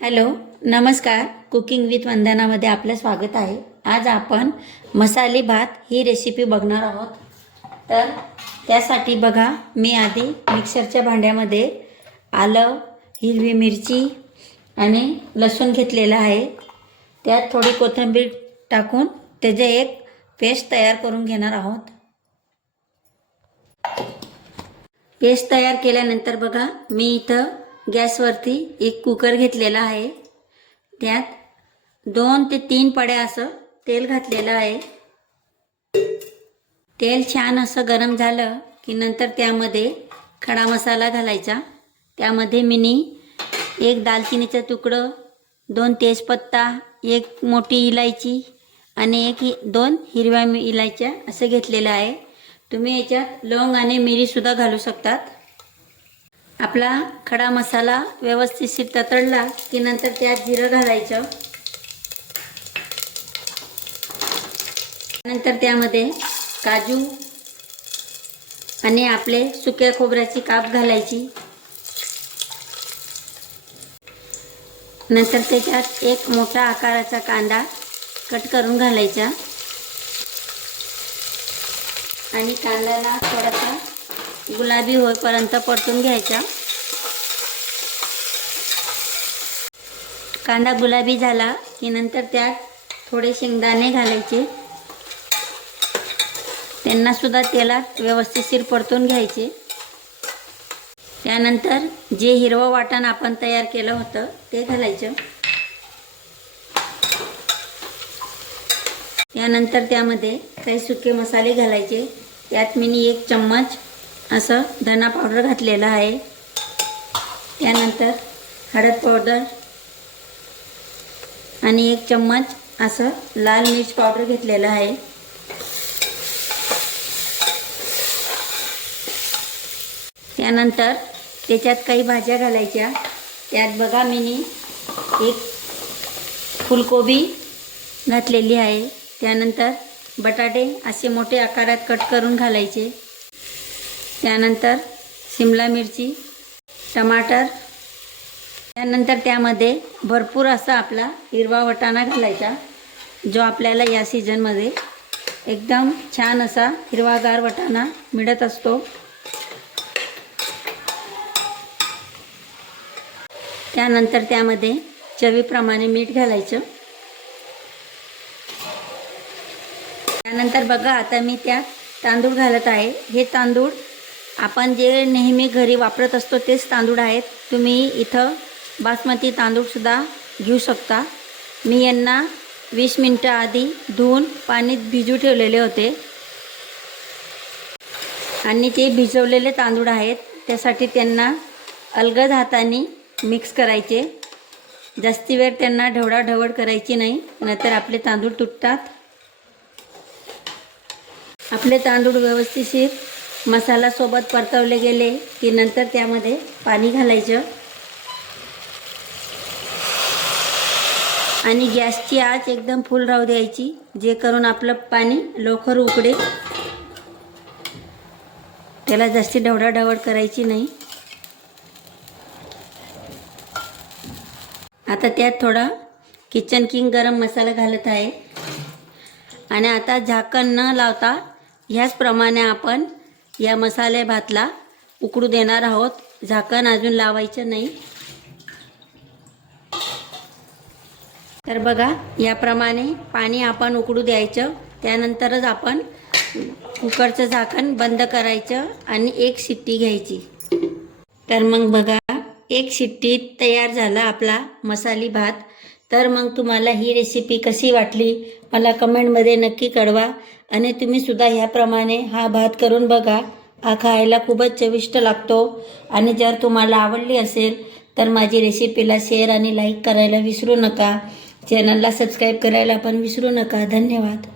Hello नमस्कार. Cooking with वंदनामध्ये आपलं स्वागत आहे. आज आपण मसाले भात ही रेसिपी बघणार आहोत. तर त्यासाठी बघा मी आधी मिक्सरच्या भांड्यामध्ये आलं हिरवी मिरची आणि लसूण घेतलेलं आहे. त्यात थोडी कोथिंबीर टाकून त्याचे एक पेस्ट तयार करून घेणार आहोत. पेस्ट तयार केल्यानंतर बघा मी इथं गॅसवरती एक कुकर घेतलेला आहे. त्यात दोन ते तीन पड्या असं तेल घातलेलं आहे. तेल छान असं गरम झालं की नंतर त्यामध्ये खडा मसाला घालायचा. त्यामध्ये मिनी एक दालचिनीचं तुकडं दोन तेजपत्ता एक मोठी इलायची आणि एक हि दोन हिरव्या इलायच्या असं घेतलेलं आहे. तुम्ही याच्यात लवंग आणि मिरीसुद्धा घालू शकतात. आपला खडा मसाला व्यवस्थित ततडला की नंतर त्यात जिरं घालायचं. नंतर त्यामध्ये काजू आणि आपले सुक्या खोबऱ्याची काप घालायची. नंतर त्याच्यात एक मोठा आकाराचा कांदा कट करून घालायचा. आणि कांद्याला थोडासा गुलाबी होईपर्यंत परतून घ्यायचा. कांदा गुलाबी झाला की नंतर त्यात थोडे शेंगदाणे घालायचे. त्यांना सुद्धा तेलात व्यवस्थितशीर परतून घ्यायचे. त्यानंतर जे हिरवं वाटण आपण तयार केलं होतं ते घालायचं. त्यानंतर त्यामध्ये काही सुके मसाले घालायचे. त्यात मी एक चम्मच असं धना पावडर घातलेला आहे. त्यानंतर हळद पावडर आणि एक चम्मच असं लाल मिर्च पावडर घेतलेलं आहे. त्यानंतर त्याच्यात काही भाज्या घालायच्या. त्यात बघा मी एक फुलकोबी घातलेली आहे. त्यानंतर बटाटे असे मोठे आकारात कट करून घालायचे. त्यानंतर शिमला मिरची टमाटर त्यानंतर त्यामध्ये भरपूर असा आपला हिरवा वटाणा घालायचा जो आपल्याला या सीझनमध्ये एकदम छान असा हिरवागार वटाणा मिळत असतो. त्यानंतर त्यामध्ये चवीप्रमाणे मीठ घालायचं. त्यानंतर बघा आता मी त्यात तांदूळ घालत आहे. हे तांदूळ आपण जे नेहमी घरी वापरत असतो तेच तांदूळ आहेत. तुम्ही इथं बासमती तांदूळसुद्धा घेऊ शकता. मी यांना वीस मिनटं आधी धुवून पाण्यात भिजू ठेवलेले होते. आणि ते भिजवलेले तांदूळ आहेत त्यासाठी त्यांना अलगद हाताने मिक्स करायचे. जास्ती वेळ त्यांना ढवळाढवळ करायची नाही नाहीतर आपले तांदूळ तुटतात. आपले तांदूळ व्यवस्थिशीर मसालासोबत परतवले गेले की नंतर त्यामध्ये पाणी घालायचं. आणि गॅसची आच एकदम फुल राहू द्यायची जे करून आपलं पाणी लवकर उकडे. त्याला जास्ती ढवडाढवड करायची नाही. आता त्यात थोडा किचन किंग गरम मसाला घालत आहे. आणि आता झाकण न लावता ह्याचप्रमाणे आपण या मसाले भातला उकडू देणार आहोत. झाकण अजून लावायचं नाही. तर बघा याप्रमाणे पाणी आपण उकडू द्यायचं. त्यानंतरच आपण कुकरचं झाकण बंद करायचं आणि एक शिट्टी घ्यायची. तर मग बघा एक शिट्टीत तयार झाला आपला मसाली भात. तर मग तुम्हाला ही रेसिपी कशी वाटली? मला कमेंटमध्ये नक्की कळवा. आणि तुम्हीसुद्धा ह्याप्रमाणे हा भात करून बघा. हा खायला खूपच चविष्ट लागतो. आणि जर तुम्हाला आवडली असेल तर माझी रेसिपीला शेअर आणि लाईक करायला विसरू नका. चॅनलला सबस्क्राईब करायला पण विसरू नका. धन्यवाद.